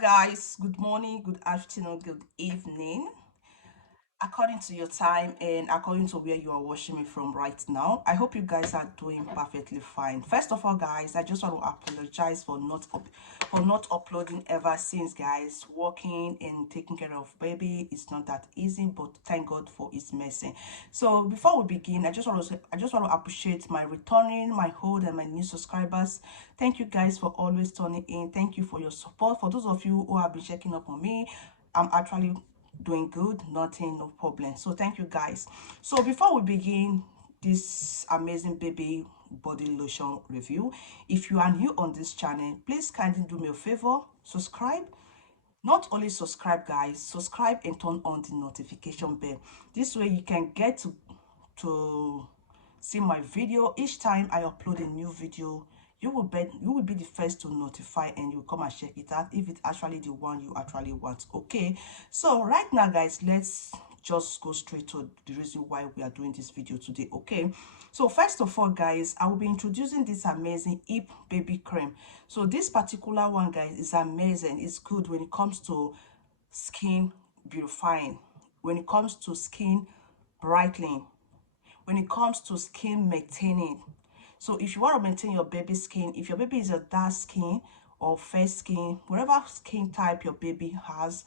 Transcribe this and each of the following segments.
Guys, good morning, good afternoon, good evening, according to your time and according to where you are watching me from right now. I hope you guys are doing perfectly fine. First of all, guys, I just want to apologize for not uploading ever since. Guys, working and taking care of baby is not that easy, but thank God for his mercy. So before we begin, I just want to appreciate my returning, my old and my new subscribers. Thank you guys for always tuning in. Thank you for your support. For those of you who have been checking up on me, I'm actually doing good, nothing, no problem. So thank you guys. So before we begin this amazing baby body lotion review, if you are new on this channel, please kindly do me a favor, subscribe. Not only subscribe, guys, subscribe and turn on the notification bell. This way you can get to see my video each time I upload a new video. You will be the first to notify, and you come and check it out if it's actually the one you actually want. Okay, so right now, guys, let's just go straight to the reason why we are doing this video today. Okay, so first of all, guys, I will be introducing this amazing hip baby cream. So this particular one, guys, is amazing. It's good when it comes to skin beautifying, when it comes to skin brightening, when it comes to skin maintaining. So if you want to maintain your baby skin, if your baby is a dark skin or fair skin, whatever skin type your baby has,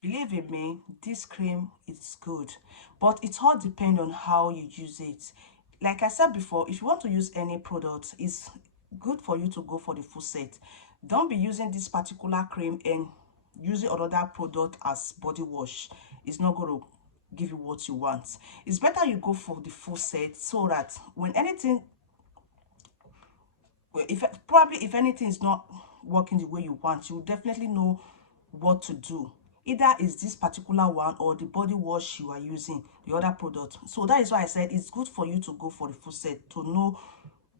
believe in me, this cream is good. But it all depends on how you use it. Like I said before, if you want to use any product, it's good for you to go for the full set. Don't be using this particular cream and using another product as body wash. It's not going to give you what you want. It's better you go for the full set, so that when anything, if anything is not working the way you want, you definitely know what to do. Either is this particular one or the body wash you are using, the other product. So that is why I said it's good for you to go for the full set to know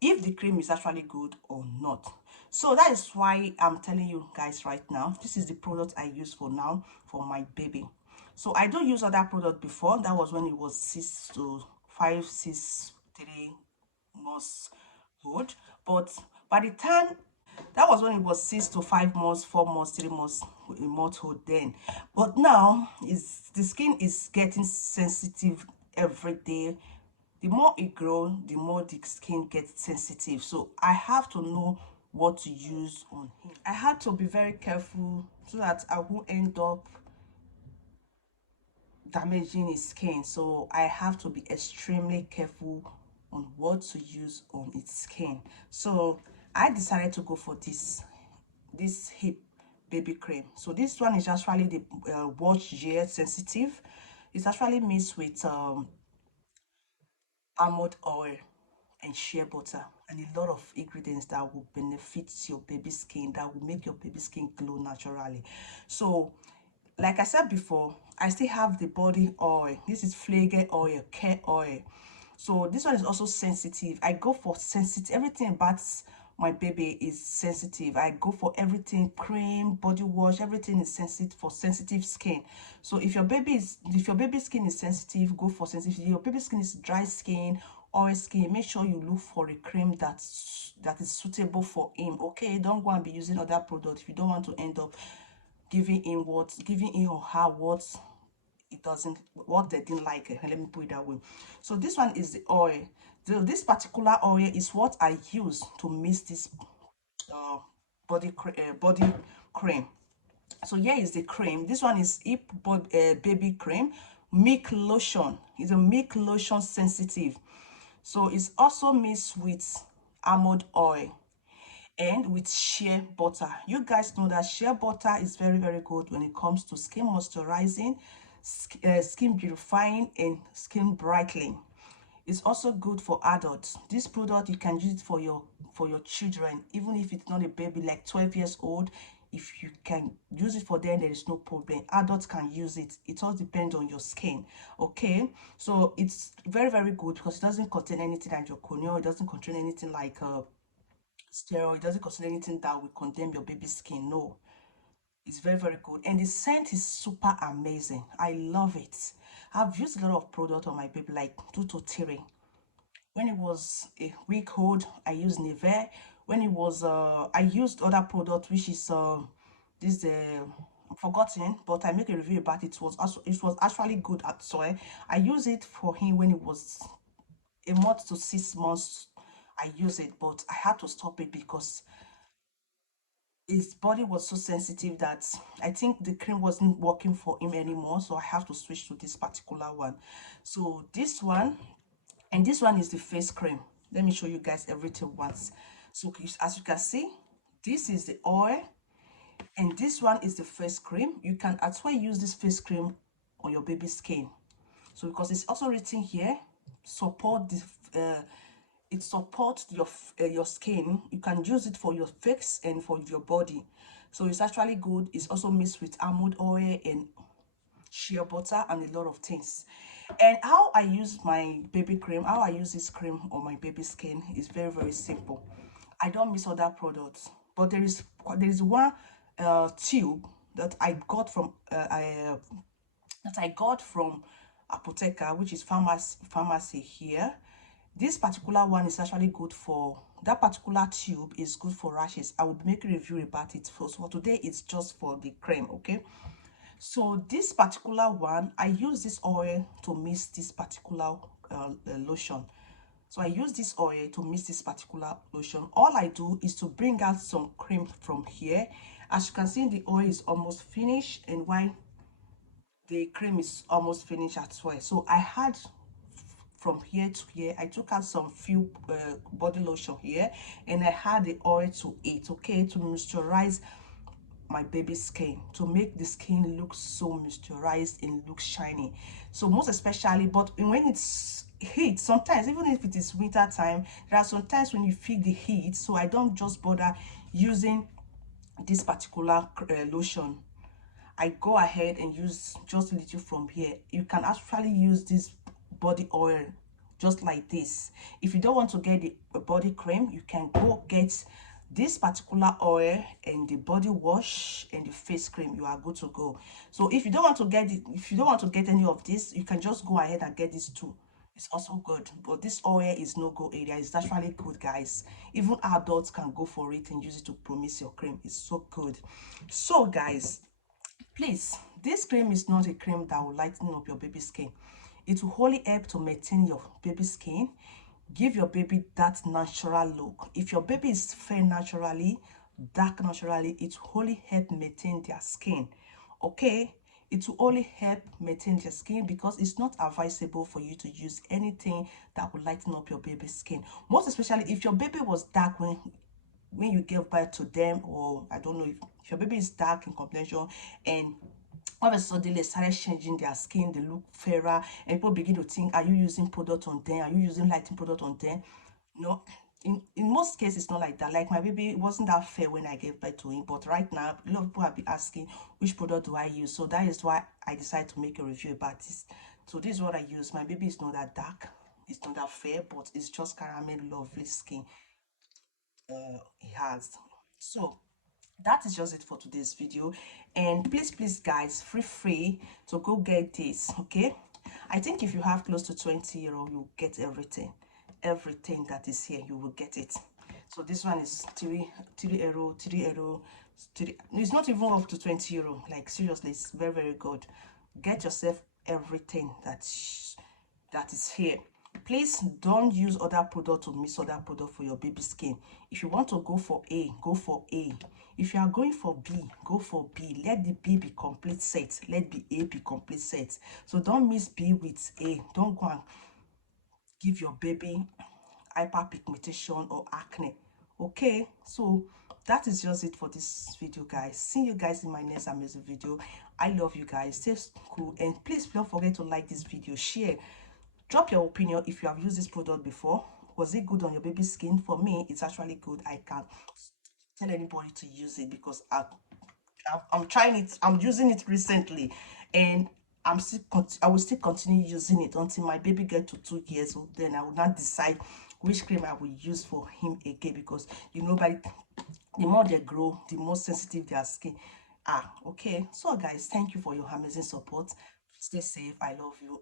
if the cream is actually good or not. So that is why I'm telling you guys right now, this is the product I use for now for my baby. So I don't use other product before. That was when it was 3 months old. But by the time, that was when it was 6 to 5 months, 4 months, 3 months, a month old then. But now is the skin is getting sensitive every day. The more it grows, the more the skin gets sensitive. So I have to know what to use on him. I had to be very careful so that I won't end up damaging his skin. So I have to be extremely careful on what to use on its skin. So I decided to go for this hip baby cream. So this one is actually the wash gel sensitive. It's actually mixed with almond oil and shea butter and a lot of ingredients that will benefit your baby skin, that will make your baby skin glow naturally. So like I said before, I still have the body oil. This is flagel oil, care oil. So this one is also sensitive. I go for sensitive. Everything about my baby is sensitive. I go for everything, cream, body wash, everything is sensitive for sensitive skin. So if your baby's skin is sensitive, go for sensitive. If your baby skin is dry skin, oil skin, make sure you look for a cream that is suitable for him. Okay, don't go and be using other products if you don't want to end up giving him or her what they didn't like. Let me put it that way. So this one is the oil. This particular oil is what I use to mix this body cream. So here is the cream. This one is hip baby cream milk lotion. It's a milk lotion sensitive. So it's also mixed with almond oil and with shea butter. You guys know that shea butter is very, very good when it comes to skin moisturizing, skin beautifying, and skin brightening. It's also good for adults. This product, you can use it for your children, even if it's not a baby like 12 years old. If you can use it for them, there is no problem. Adults can use it. It all depends on your skin. Okay, so it's very, very good because it doesn't contain anything like hydroquinone. It doesn't contain anything like steroid. It doesn't contain anything that will condemn your baby's skin. No, it's very, very good, and the scent is super amazing. I love it. I've used a lot of product on my baby, like 2 to 3. When it was a week old, I used Nivea. When it was I used other product, which is this forgotten, but I make a review about it. It was actually good at soil. I use it for him when it was a month to 6 months. I use it, but I had to stop it because his body was so sensitive that I think the cream wasn't working for him anymore. So I have to switch to this particular one. So this one, and this one is the face cream. Let me show you guys everything once. So as you can see, this is the oil, and this one is the face cream. You can as well use this face cream on your baby's skin. So because it's also written here, support the it supports your skin. You can use it for your face and for your body. So it's actually good. It's also mixed with almond oil and shea butter and a lot of things. And how I use my baby cream, how I use this cream on my baby skin is very, very simple. I don't mix other products, but there is one tube that I got from Apotheca, which is pharmacy here. This particular one is actually good for, that particular tube is good for rashes. I will make a review about it first. So today it's just for the cream, okay? So this particular one, I use this oil to mix this particular lotion. So I use this oil to mix this particular lotion. All I do is to bring out some cream from here. As you can see, the oil is almost finished, and while the cream is almost finished as well. So I had from here to here, I took out some few body lotion here, and I had the oil to it, okay, to moisturize my baby's skin, to make the skin look so moisturized and look shiny. So most especially, but when it's heat, sometimes even if it is winter time, there are some times when you feel the heat. So I don't just bother using this particular lotion. I go ahead and use just a little from here. You can actually use this body oil just like this. If you don't want to get the body cream, you can go get this particular oil and the body wash and the face cream. You are good to go. So if you don't want to get it, if you don't want to get any of this, you can just go ahead and get this too. It's also good, but this oil is no go area. It's actually good, guys. Even adults can go for it and use it to promise your cream. It's so good. So guys, please, this cream is not a cream that will lighten up your baby's skin. It will wholly help to maintain your baby's skin, give your baby that natural look. If your baby is fair naturally, dark naturally, it will wholly help maintain their skin, okay? It will only help maintain their skin, because it's not advisable for you to use anything that will lighten up your baby's skin. Most especially if your baby was dark when you gave birth to them, or I don't know, if your baby is dark in complexion and all of a sudden they started changing their skin, they look fairer, and people begin to think, are you using product on them? Are you using lighting product on them? No. In most cases, it's not like that. Like my baby, it wasn't that fair when I gave birth to him, but right now a lot of people have been asking which product do I use. So that is why I decided to make a review about this. So this is what I use. My baby is not that dark, it's not that fair, but it's just caramel lovely skin he has. So that is just it for today's video, and please guys, feel free to go get this, okay? I think if you have close to 20 euro, you get everything that is here, you will get it. So this one is 3 euro, 3 euro, it's not even up to 20 euro. Like seriously, it's very, very good. Get yourself everything that is here. Please don't use other product to mix other product for your baby skin. If you want to go for A, go for A. If you are going for B, go for B. Let the B be complete set, let the A be complete set. So don't mix B with A. Don't go and give your baby hyperpigmentation or acne, okay? So that is just it for this video, guys. See you guys in my next amazing video. I love you guys. Stay cool, and please don't forget to like this video, share, drop your opinion. If you have used this product before, was it good on your baby's skin? For me, it's actually good. I can't tell anybody to use it because I'm trying it. I'm using it recently, and I will still continue using it until my baby get to 2 years old. Then I will not decide which cream I will use for him again, because you know, by the more they grow, the more sensitive their skin are, okay? So guys, thank you for your amazing support. Stay safe. I love you.